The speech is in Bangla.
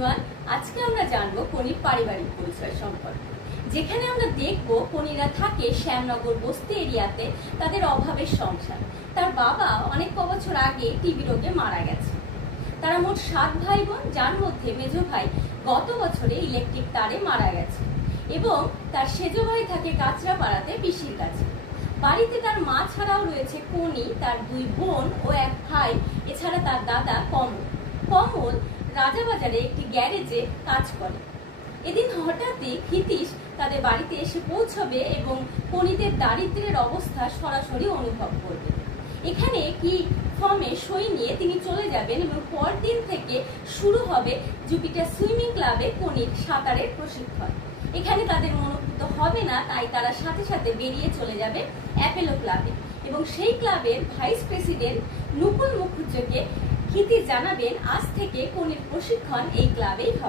এভরিওয়ান, আজকে আমরা জানবো কনির পারিবারিক পরিচয় সম্পর্কে, যেখানে আমরা দেখবো কনিরা থাকে শ্যামনগর বস্তি এরিয়াতে। তাদের অভাবের সংসার। তার বাবা অনেক বছর আগে টিবি রোগে মারা গেছে। তারা মোট 7 ভাই বোন, যার মধ্যে মেজো ভাই গত বছরে ইলেকট্রিক তারে মারা গেছে এবং তার সেজো ভাই থাকে কাঁচরাপাড়াতে পিসির কাছে। বাড়িতে তার মা ছাড়াও রয়েছে কনি, তার 2 বোন ও 1 ভাই, এছাড়া তার দাদা কমল রাজাবাজারে একটি গ্যারেজে কাজ করে। এদিন হঠাৎই ক্ষিতীশ তাদের বাড়িতে এসে পৌঁছবে এবং কনিদের দারিদ্র্যের অবস্থা সরাসরি অনুভব করবে। এখানে কি ফর্মে সই নিয়ে তিনি চলে যাবেন এবং পরদিন থেকে শুরু হবে জুপিটার সুইমিং ক্লাবে কনির সাঁতারের প্রশিক্ষণ। এখানে তাদের মনোভূত হবে না, তাই তারা সাথে সাথে বেরিয়ে চলে যাবে অ্যাপেলো ক্লাবে এবং সেই ক্লাবের ভাইস প্রেসিডেন্ট নুপুর মুখুজ্জকে ক্ষিতীশ জানাবেন আজ থেকে কনির প্রশিক্ষণ এই ক্লাবেই হবে।